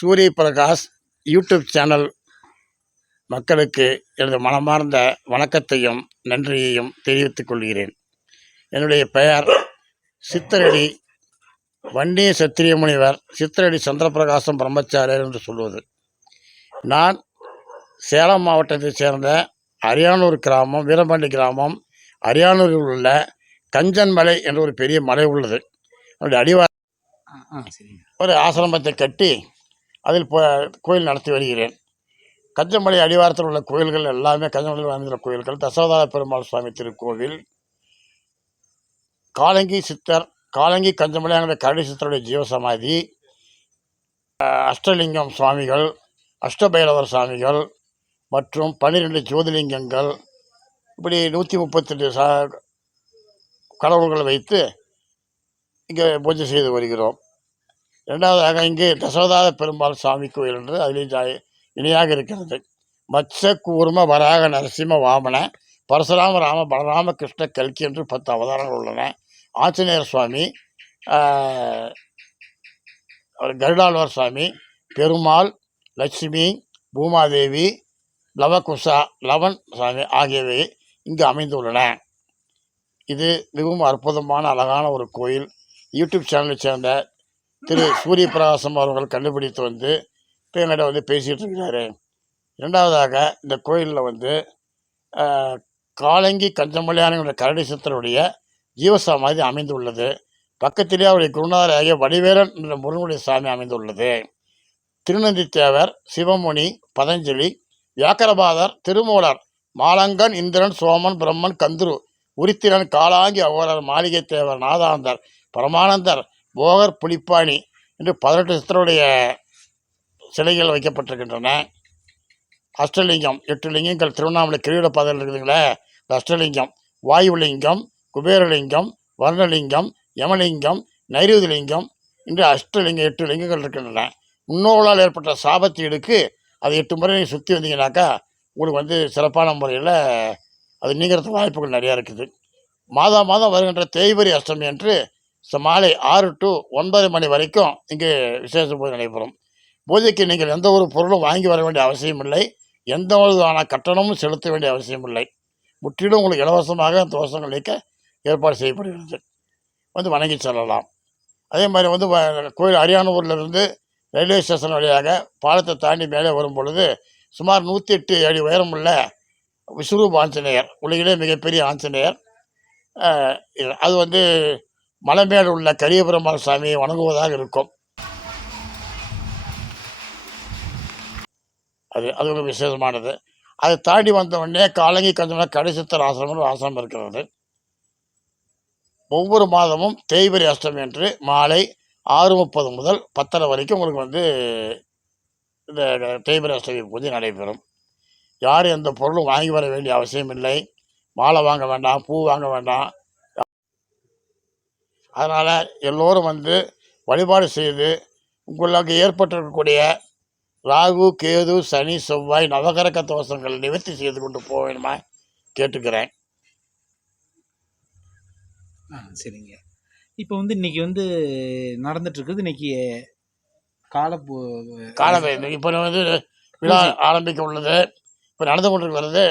Surya Prakash YouTube channel மக்களுக்கு எனது மனமார்ந்த வணக்கத்தையும் நன்றியையும் தெரிவித்துக் கொள்கிறேன். என்னுடைய பெயர் சித்தரடி வன்னிய சத்திரிய முனிவர் சித்தரடி சந்திரபிரகாசம் பிரம்மச்சாரியர் என்று சொல்வது. நான் சேலம் மாவட்டத்தைச் சேர்ந்த அரியானூர் கிராமம், வீரபாண்டி கிராமம், அரியானூரில் உள்ள கஞ்சன்மலை என்ற ஒரு பெரிய மலை உள்ளது. என்னுடைய அடிவார ஒரு ஆசிரமத்தை கட்டி அதில் கோயில் நடத்தி வருகிறேன். கஞ்சமலை அடிவாரத்தில் உள்ள கோயில்கள் எல்லாமே கஞ்சமலையில் அமைந்துள்ள கோயில்கள். தசவதார பெருமாள் சுவாமி திருக்கோவில், காலங்கி கஞ்சமலை என்ற கரடி சித்தருடைய ஜீவசமாதி, அஷ்டலிங்கம் சுவாமிகள், அஷ்டபைரவர் சுவாமிகள் மற்றும் 12 ஜோதிலிங்கங்கள், இப்படி 138 கடவுள்களை வைத்து இங்கே பூஜை செய்து வருகிறோம். இரண்டாவதாக இங்கே தசவதார பெருமாள் சுவாமி கோயில் என்று அதில் இணையாக இருக்கிறது. மத்ச கூர்ம வராக நரசிம்ம வாமன பரசுராம ராம பலராம கிருஷ்ண கல்கி என்று 10 அவதாரங்கள் உள்ளன. ஆஞ்சநேயர் சுவாமி, கருடாழ்வார் சுவாமி, பெருமாள், லட்சுமி, பூமாதேவி, லவகுஷா லவன் சுவாமி ஆகியவை இங்கு அமைந்துள்ளன. இது மிகவும் அற்புதமான அழகான ஒரு கோயில். யூடியூப் சேனலை சேர்ந்த திரு சூரிய பிரகாசம் அவர்கள் கண்டுபிடித்து வந்து இப்போ என்கிட்ட பேசிகிட்டு இருக்கிறாரு. இரண்டாவதாக இந்த கோயிலில் காலங்கி கஞ்சமலையான கரடி சித்தருடைய ஜீவசமாதி அமைந்துள்ளது. பக்கத்திலே அவருடைய குருநாதர் ஆகிய வடிவேலன் என்ற முருகனுடைய சாமி அமைந்துள்ளது. திருநந்தி தேவர், சிவமுனி, பதஞ்சலி, வியாக்கரபாதர், திருமூலர், மாலங்கன், இந்திரன், சோமன், பிரம்மன், கந்துரு, உரித்திரன், காலாங்கி, அகோரர், மாளிகை தேவர், நாதாந்தர், பரமானந்தர், போகர், புலிப்பாணி என்று 18 சித்தருடைய சிலைகள் வைக்கப்பட்டிருக்கின்றன. அஷ்டலிங்கம் 8 லிங்கங்கள் திருவண்ணாமலை கிரீட பாதையில் இருக்குதுங்களே, இந்த அஷ்டலிங்கம் வாயுலிங்கம், குபேரலிங்கம், வர்ணலிங்கம், யமலிங்கம், நைருதிலிங்கம் என்று 8 லிங்கங்கள் இருக்கின்றன. முன்னோர்களால் ஏற்பட்ட சாபத்தீடுக்கு அது 8 முறை நீங்கள் சுற்றி வந்தீங்கன்னாக்கா உங்களுக்கு சிறப்பான முறையில் அது நீங்கிறதுக்கு வாய்ப்புகள் நிறையா இருக்குது. மாதம் வருகின்ற தேய்பிறை அஷ்டமி என்று மாலை 6 to 9 மணி வரைக்கும் இங்கே விசேஷ பூஜை நடைபெறும். பூஜைக்கு நீங்கள் எந்த ஒரு பொருளும் வாங்கி வர வேண்டிய அவசியம் இல்லை. எந்த விதமான கட்டணமும் செலுத்த வேண்டிய அவசியம் இல்லை. முற்றிலும் உங்களுக்கு இலவசமாக தோஷங்கள் நீக்க ஏற்பாடு செய்யப்படுகிறது. வணங்கி செல்லலாம். அதே மாதிரி கோயில் அரியானூரிலிருந்து ரயில்வே ஸ்டேஷன் வழியாக பாலத்தை தாண்டி மேலே வரும் பொழுது சுமார் 108 அடி உயரமுள்ள விஸ்வரூப ஆஞ்சநேயர், உலகிலே மிகப்பெரிய ஆஞ்சநேயர். அது மலை மேல் உள்ள கரியபெருமாள் சாமியை வணங்குவதாக இருக்கும். அது ஒரு விசேஷமானது. அதை தாண்டி வந்த உடனே காலங்கி கஞ்சமலை கடைசித்தர் ஆசிரமம் இருக்கிறது. ஒவ்வொரு மாதமும் தேய்பிறை அஷ்டமி என்று மாலை 6:30 முதல் 10:30 வரைக்கும் உங்களுக்கு இந்த தேய்பிறை அஷ்டமி பூஜை நடைபெறும். யாரும் எந்த பொருளும் வாங்கி வர வேண்டிய அவசியம் இல்லை. மாலை வாங்க வேண்டாம், பூ வாங்க வேண்டாம். அதனால் எல்லோரும் வழிபாடு செய்து உங்களுக்கு ஏற்பட்டிருக்கக்கூடிய ராகு, கேது, சனி, செவ்வாய், நவகிரக தோஷங்கள் நிவர்த்தி செய்து கொண்டு போக வேணுமா கேட்டுக்கிறேன். சரிங்க. இப்போ இன்னைக்கு நடந்துட்டு இருக்குது. இன்னைக்கு காலபைரவர் இப்போ விழா ஆரம்பிக்க உள்ளது. இப்போ நடந்து கொண்டிருக்கிறது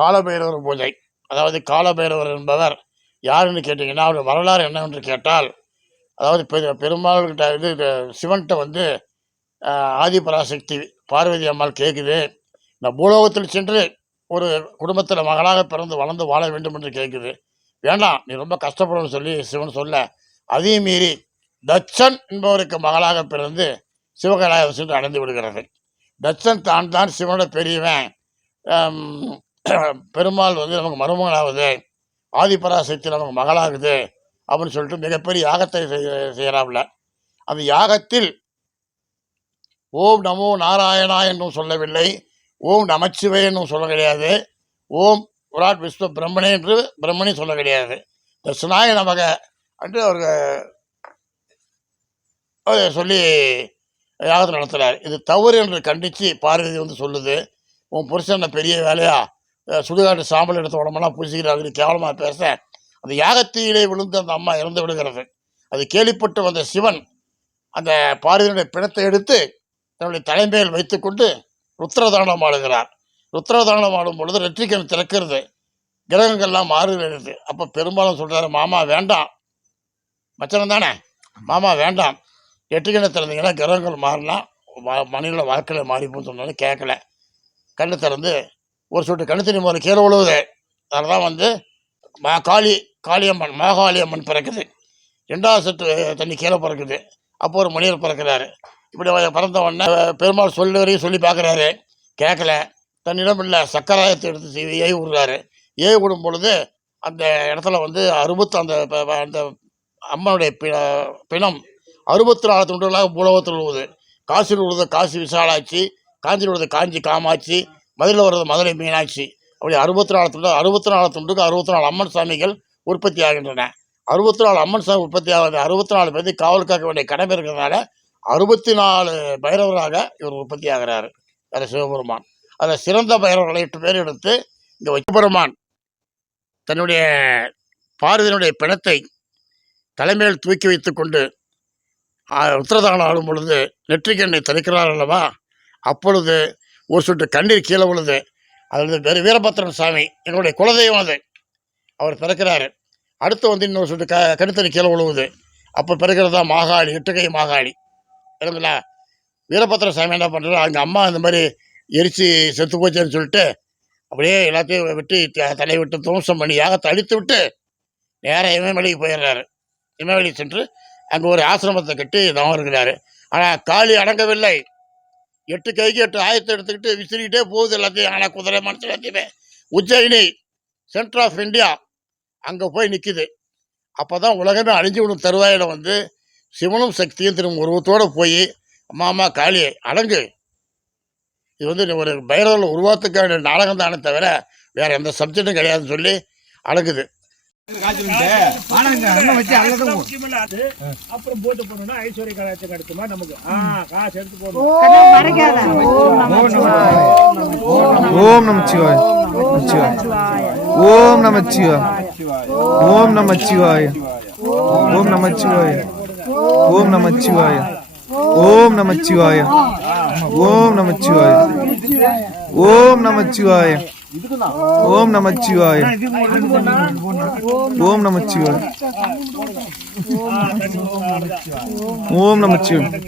காலபைரவர் பூஜை. அதாவது காலபைரவர் என்பவர் யாருன்னு கேட்டிங்கன்னா அவருடைய வரலாறு என்னவென்று கேட்டால், அதாவது பெருமாள்கிட்ட சிவன்கிட்ட ஆதிபராசக்தி பார்வதி அம்மாள் கேட்குது, இந்த பூலோகத்தில் சென்று ஒரு குடும்பத்தில் மகளாக பிறந்து வளர்ந்து வாழ வேண்டும் என்று கேட்குது. வேண்டாம், நீ ரொம்ப கஷ்டப்படும் சொல்லி சிவன் சொல்ல, அதையும் மீறி தட்சன் என்பவருக்கு மகளாக பிறந்து சிவகைலாயம் சென்று அடைந்து விடுகிறது. தட்சன் தான் சிவனோட பெரியவன், பெருமாள் நமக்கு மருமகனாகுது, ஆதிபராசக்தி நமக்கு மகளாகுது அப்படின்னு சொல்லிட்டு மிகப்பெரிய யாகத்தை செய்கிறாப்புல. அந்த யாகத்தில் ஓம் நமோ நாராயணா என்றும் சொல்லவில்லை, ஓம் நமச்சிவை என்றும் சொல்ல கிடையாது, ஓம் விராட் விஸ்வ பிரம்மனே என்று பிரம்மனே சொல்ல கிடையாது. தட்சணாய நமக என்று அவர் சொல்லி யாகத்தை நடத்துகிறார். இது தவறு என்று கண்டித்து பார்வதி சொல்லுது, உன் புருஷன் பெரிய வேலையா சுடுகாட்டு சாம்பல் எடுத்த உடம்பெல்லாம் பூசிக்கிறாங்க கேவலமாக பேச, அந்த யாகத்தீயிலே விழுந்து அந்த அம்மா இறந்து விடுகிறது. அது கேள்விப்பட்டு வந்த சிவன் அந்த பார்வதியினுடைய பிணத்தை எடுத்து தன்னுடைய தலைமையில் வைத்துக்கொண்டு ருத்ரதானம் ஆடுகிறார். ருத்ரதானம் ஆடும் பொழுது நெற்றிக்கண் திறக்கிறது, கிரகங்கள்லாம் மாறுகிறது. அப்போ பெரும்பாலும் சொல்கிறாரு, மாமா வேண்டாம், மச்சனம் தானே, மாமா வேண்டாம், நெற்றிக்கண்ணை திறந்தீங்கன்னா கிரகங்கள் மாறினா மனித வாழ்க்கையில் மாறிப்போன்னு சொன்னாலும் கேட்கல. கண்ணு திறந்து ஒரு சொட்டு கண்ணு தண்ணி முதல்ல கீழே விழுவுது. அதில் தான் வந்து காளியம்மன் மாகாளியம்மன் பிறக்குது. 2வது சொட்டு தண்ணி கீழே பிறக்குது. அப்போ ஒரு மனிதர் பிறக்கிறாரு. இப்படி பிறந்த உடனே பெருமாள் வரையும் சொல்லி பார்க்குறாரு, கேட்கல. தன்னிடம் இல்லை சக்கராயத்தை எடுத்து ஏவி விடுறாரு. ஏவி விடும் பொழுது அந்த இடத்துல வந்து அந்த அம்மனுடைய பிணம் 64 துண்டுகளாக பூலோகத்தில் விழுவுது. காசியில் விழுது காசி விசாலாட்சி, காஞ்சியில் விழுது காஞ்சி காமாட்சி, மதுரையில் வருது மதுரை மீனாட்சி. அப்படி 64 துண்டுக்கு 64 அம்மன் சாமிகள் உற்பத்தி ஆகின்றன. 64 அம்மன் சாமி உற்பத்தி ஆகுது. 64 பேருக்கு காவல் காக்க வேண்டிய கடமை இருக்கிறதுனால 64 பைரவராக இவர் உற்பத்தி ஆகிறாரு. அதில் சிவபெருமான் அதில் சிறந்த பைரவர்களை 8 பேர் எடுத்து இங்கே வைக்கப்பெருமான் தன்னுடைய பார்வதியினுடைய பிணத்தை தலைமையில் தூக்கி வைத்து கொண்டு உத்திரதானம் ஆடும் பொழுது நெற்றிக்கண்ணை தரிக்கிறார் அல்லவா, அப்பொழுது ஒரு சொட்டு கண்ணீர் கீழே விழுது. அதில் வீரபத்திரன் சாமி என்னுடைய குலதெய்வம் அது, அவர் பிறக்கிறாரு. அடுத்து வந்து இன்னொரு சொட்டு கண்ணுத்தண்ணி கீழே விழுவுது. அப்போ பிறக்கிறதா மாகாளி, 8 கை மாகாளி இல்லைங்களா. வீரபத்திர சாமி என்ன பண்ணுறாரு, அங்கே அம்மா இந்த மாதிரி எரிச்சு செத்து போச்சுன்னு சொல்லிட்டு அப்படியே எல்லாத்தையும் விட்டு தலையை விட்டு துவம்சம் பண்ணி யாகத்தை அழித்து விட்டு நேராக இமயமலைக்கு போயிடுறாரு. இமயமலை சென்று அங்கே ஒரு ஆசிரமத்தை கட்டி தவம் இருக்கிறாரு. ஆனால் காளி அடங்கவில்லை. 8 கைக்கு 8 ஆயத்தை எடுத்துக்கிட்டு விசிறிக்கிட்டே போகுது எல்லாத்தையும். ஆனால் குதிரை மனசு எல்லாத்தையுமே உஜ்ஜயினி சென்டர் ஆஃப் இந்தியா அங்கே போய் நிற்குது. அப்போ தான் உலகமே அழிஞ்சு விடும் தருவாயில் வந்து சிவனும் சக்தியும் திரும்ப உருவத்தோடு போய் அம்மா காளி அடங்கு, இது வந்து ஒரு பைரவர்கள் உருவாத்துக்கான நாடகம் தானே தவிர வேறு எந்த சப்ஜெக்டும் கிடையாதுன்னு சொல்லி அடங்குது. அப்புறம் போட்டு போனோம்னா ஐஸ்வர்ய கலாச்சாரம் கிடைக்குமா நமக்கு காசு எடுத்து போடணும். ஓம் நமச்சிவாய, ஓம் நமச்சிவாய, ஓம் நமச்சிவாய, ஓம் நமச்சிவாய, ஓம் நமச்சிவாய, ஓம் நமச்சிவாய, ஓம் நமச்சிவாய, ஓம் நமச்சிவாய, ஓம் நமச்சிவாய, ஓம் நமச்சிவாய, ஓம் நமச்சிவாய, ஓம் நமச்சிவாய,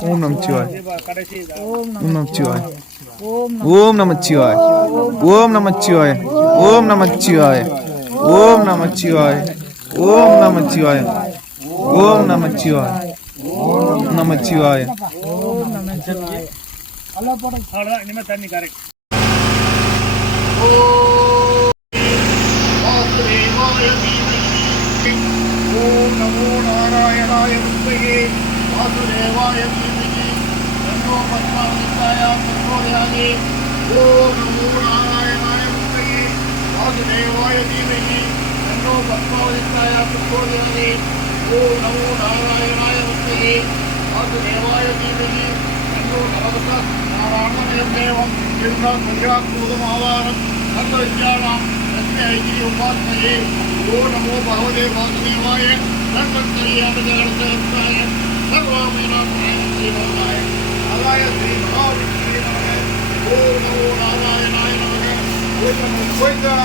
ஓம் நமச்சிவாய, ஓம் நமச்சிவாய, ஓம் நமச்சிவாய, ஓம் நமச்சிவாய, ஓம் நமச்சிவாய, ஓம் நமச்சிவாய, ஓம் நமச்சிவாய, ஓம் நமச்சிவாய. அவ்வளோதான், இனிமேல் தண்ணி கரெக்ட். ஓம் நமோ நாராயணாய வித்மஹே வாசுதேவாய தீமஹி தன்னோ பத்மாவதித்யாயாம் பிரச்சோதயாத். ஓம் நமோ நாராயணாய வித்மஹே வாசுதேவாய தீமஹி தன்னோ பத்மாவதித்யாயாம் பிரச்சோதயாத். ஓம் நமோ நாராயணாய வித்மஹே வாசுதேவாய தீமஹி தன்னோ நாராயணாய தேவம் இருந்தால் பஞ்சாத்பூதம் ஆதாரம் சர்வவித்யானாம் லட்சுமி ஐகிரி உபாஸ்மயே. ஓ நமோ பகவதே வாசுதேவாய சர்வத்ரயாமஜகர்த்தாய சர்வாமேனாய ஸ்ரீமதாய அதாய ஸ்ரீ மகாவிஷ்ணுவே நமக. ஓ நமோ நாராயணாய நமக. ஓம் நமோ கோவிந்தா.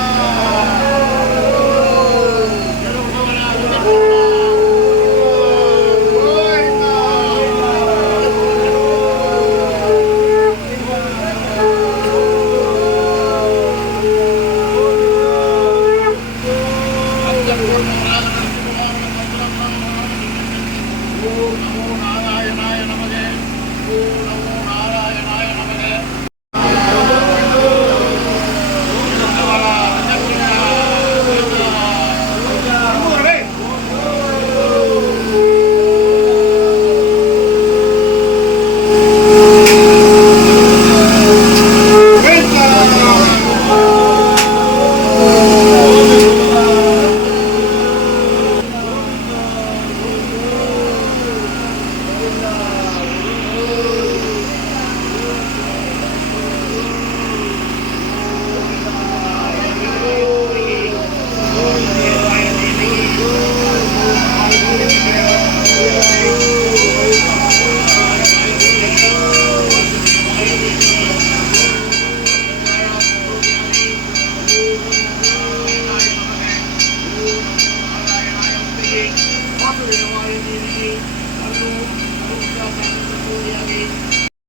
தேவியே வாசுதேவாய தேவியே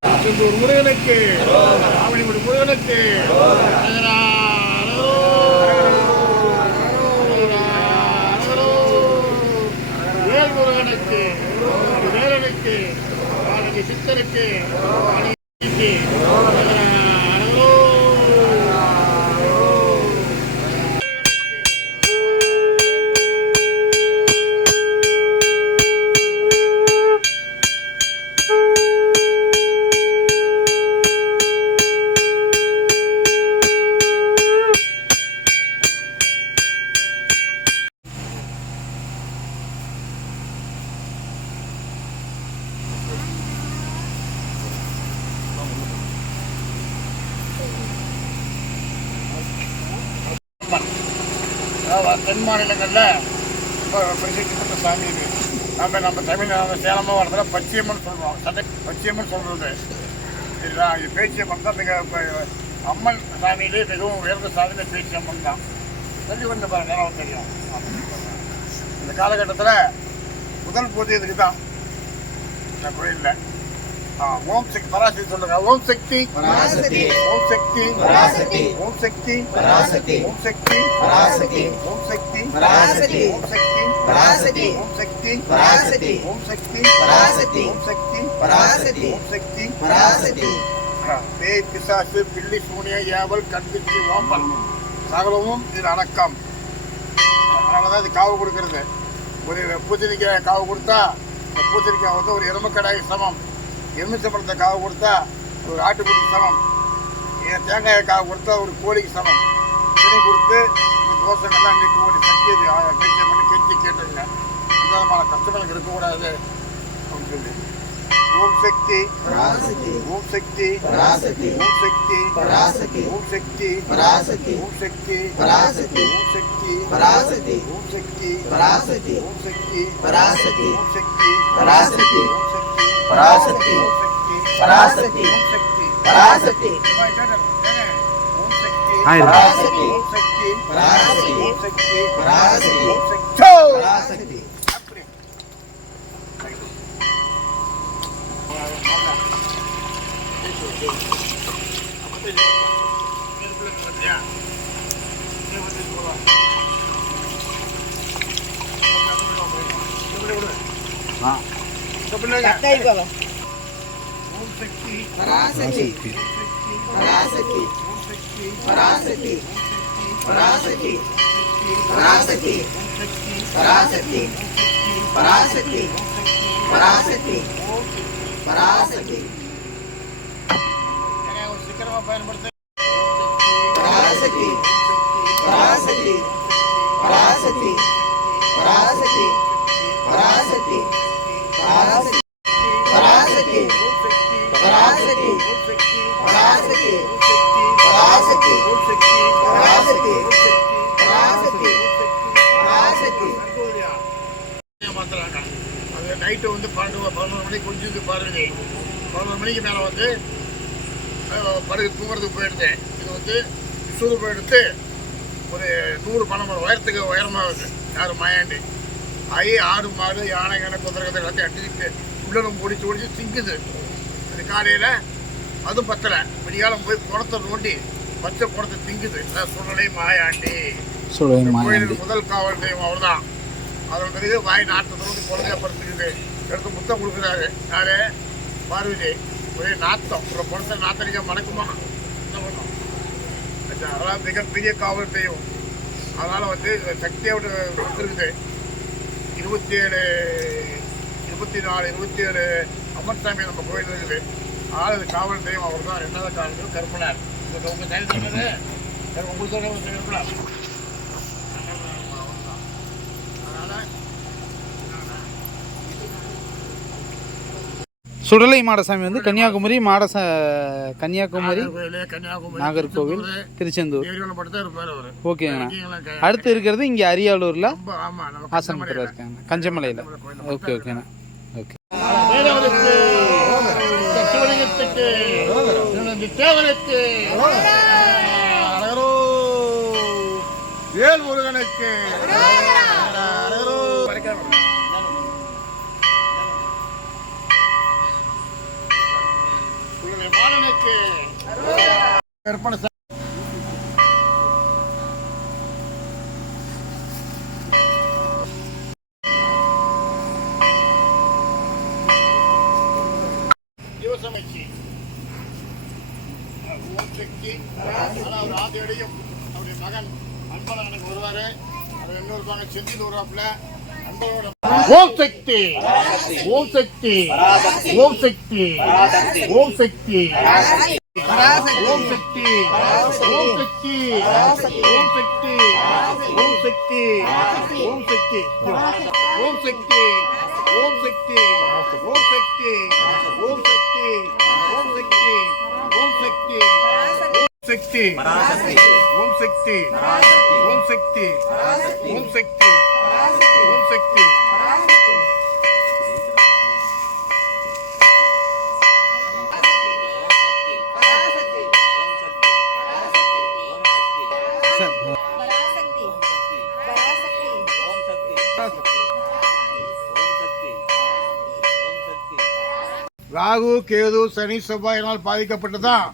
திருச்செந்தூர் முருகனுக்கு ஆவணிமுடி முருகனுக்கு வேல் முருகனுக்கு வேலனுக்கு வாழகி சித்தருக்கு தென் மாநிலங்களில் ரொம்ப பிரசித்தி பெற்ற சாமி இது. நம்ம தமிழ் சேலம் மாவட்டத்தில் பச்சையம்மன் சொல்கிறோம். பச்சையம்மன் சொல்கிறது சரிங்களா. இது பேச்சியம்மன் தான் மிக அம்மன் சாமியிலே மிகவும் உயர்ந்த சாதனை பேச்சியம்மன் தான். சொல்லி வந்து பாருங்க தெரியும். இந்த காலகட்டத்தில் முதல் பூஜை இதுக்கு தான் இந்த கோயிலில். ஓம் சக்தி பராசக்தி சொல்லுங்க. ஓம் சக்தி பராசக்தி, ஓம் சக்தி பராசக்தி, ஓம் சக்தி பராசக்தி, ஓம் சக்தி பராசக்தி, ஓம் சக்தி பராசக்தி, ஓம் சக்தி பராசக்தி, ஓம் சக்தி பராசக்தி, ஓம் சக்தி பராசக்தி, ஓம் சக்தி பராசக்தி, ஓம் சக்தி பராசக்தி. பேய் பிசாசு பில்லி சூனிய ஏவல் கண்பிச்சி ஓம்பல் சகலமும் இது அடக்கம். அதனாலதான் இது காவு கொடுக்கறது. ஒரு பூசணிக்காய் காவு கொடுத்தா பூசணிக்காய் வந்து ஒரு எருமக்கடாய் சமம். எலுமிச்சம்பழத்தை காவு கொடுத்தா ஒரு ஆட்டுக்குட்டி சமம். தேங்காயை காவு கொடுத்தா ஒரு கோழிக்கு சமம். திணை கொடுத்து இந்த தோசைகள்லாம் இன்னைக்கு ஒரு சக்தி பேச்சை பண்ணி கெஞ்சி கேட்டுங்க. எந்த விதமான கஷ்டங்களுக்கு இருக்கக்கூடாது அப்படின்னு சொல்லி ஓம் சக்தி பராசக்தி, ஓம் சக்தி பராசக்தி, ஓம் சக்தி பராசக்தி, ஓம் சக்தி பராசக்தி, ஓம் சக்தி பராசக்தி, ஓம் சக்தி பராசக்தி, ஓம் சக்தி பராசக்தி, ஓம் சக்தி பராசக்தி, ஓம் சக்தி பராசக்தி, ஓம் சக்தி பராசக்தி, ஓம் சக்தி பராசக்தி, ஓம் சக்தி பராசக்தி, ஓம் சக்தி பராசக்தி, ஓம் சக்தி பராசக்தி, ஓம் சக்தி பராசக்தி, ஓம் சக்தி பராசக்தி. ஓம் சக்தி பராசக்தி, பராசக்தி, பராசக்தி, பராசக்தி, பராசக்தி, பராசக்தி, பராசக்தி, பராசக்தி, பராசக்தி. சீக்கிரமா பயன்படுத்த பராசக்தி, பராசக்தி, பராசக்தி, பராசக்தி, பராசக்தி, பராசக்தி, பராசக்தி, பராசக்தி, பராசக்தி, பராசக்தி, பராசக்தி, பராசக்தி, பராசக்தி. அது நைட்டு வந்து 11 மணிக்கு குளிச்சுட்டு பாருங்க. 11 மணிக்கு மேலே வந்து படுகு தூங்குறதுக்கு போயிடுது. இது வந்து விஸ்வரூபம் எடுத்து ஒரு 100 பணம் உயரத்துக்கு உயரமாகுது. யாரும் மாயாண்டி ஆகி ஆடு மாடு யானை கணை குதிரை எல்லாத்தையும் அடிச்சுட்டு உள்ளே ஒடிச்சு திங்குது. அது காலையில் அதுவும் பத்தலை. விடிகாலம் போய் குடத்தை நோண்டி பச்சை குடத்தை திங்குது. சுடலை மாயாண்டி கோயிலுக்கு முதல் காவல் தெய்வம் அவர் தான். அதன் பிறகு வாய் நாட்டத்தை வந்து குழந்தைய படுத்துக்குது. எடுத்து முத்தம் கொடுக்குறாரு. யாரு? பார்வதி. ஒரே நாத்தம். ஒரு குடத்தை நாத்தடிக்க மணக்குமா என்ன பண்ணும்? அதெல்லாம் மிகப்பெரிய காவல் தெய்வம். அதனால் வந்து சக்தியோட கொடுத்துருக்குது. 27, 24, 27 அம்மன் சாமி நம்ம கோயில் இருக்குது. அதனால் இது காவல் தெய்வம் அவர் தான். 2வது காவல் கருப்பனார். உங்கள் சைடு சொன்னது உங்களுக்கு கருப்பனார். சுடலை மாடசாமி வந்து கன்னியாகுமரி கன்னியாகுமரி நாகர்கோவில் திருச்செந்தூர். ஓகேங்கண்ணா. அடுத்து இருக்கிறது இங்கே அரியாலூரில் ஆசனத்தில் இருக்காங்க கஞ்சமலையில். ஓகே ஓகேண்ணா. ஓகே. வேல் முருகனுக்கு ஏற்பாடு யுவசமைக்கு ஓம் சக்தி. ஆனால் அவர் ஆதியடையும் அவருடைய மகன் அன்பழகன் எனக்கு வருவார். அவர் இன்னொரு மகன் செந்தில் வருவாப்புல. அன்பழகனோட ஓம் சக்தி, ஓம் சக்தி, ஓம் சக்தி, ஓம் சக்தி, ஓம் சக்தி, ஓம் சக்தி, ஓம் சக்தி, ஓம் சக்தி, ஓம் சக்தி, ஓம் சக்தி, ஓம் சக்தி, ஓம் சக்தி, ஓம் சக்தி, ஓம் சக்தி, ஓம் சக்தி, சக்தி, ஓம் சக்தி, ஓம் சக்தி, ஓம் சக்தி, ஓம் சக்தி. ராகு கேது சனி செவ்வாயினால் பாதிக்கப்பட்டுதான்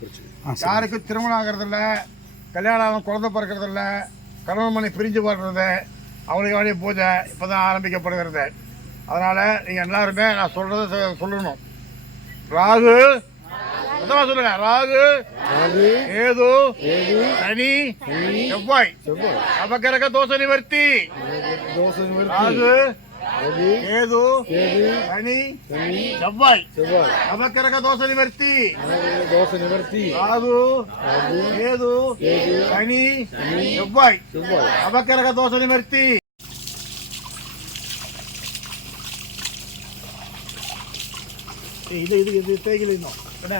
யாருக்கும் திருமணம் ஆகிறதில்ல, கல்யாணம் குழந்தை பிறக்கிறதில்ல, கணவன் மனை பிரிஞ்சு போடுறது, அவங்களுக்கு வேண்டிய பூஜை இப்போ தான் ஆரம்பிக்கப்படுகிறது. அதனால் நீங்கள் எல்லாருமே நான் சொல்கிறத சொல்லணும். ராகு சொல்லுங்க, ராகு கேது சனி செவ்வாய் அபகரக தோஷ நிவர்த்தி. ராகு கேது சனி செவ்வாய் அபகரக தோஷ நிவர்த்தி. ராகு கேது சனி செவ்வாய் அபகரக தோஷ நிவர்த்தி. இது தேய்கள் இன்னும் என்ன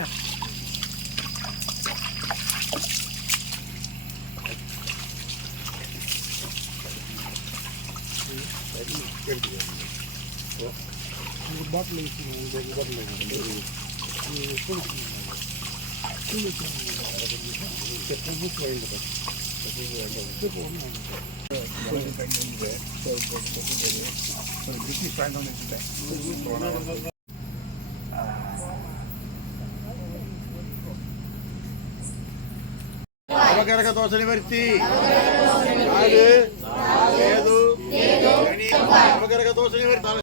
பாட்டில் அபகரக தோஷ நிவர்த்தி. ராகு கேது சனி அபகரக தோஷ நிவர்த்தி.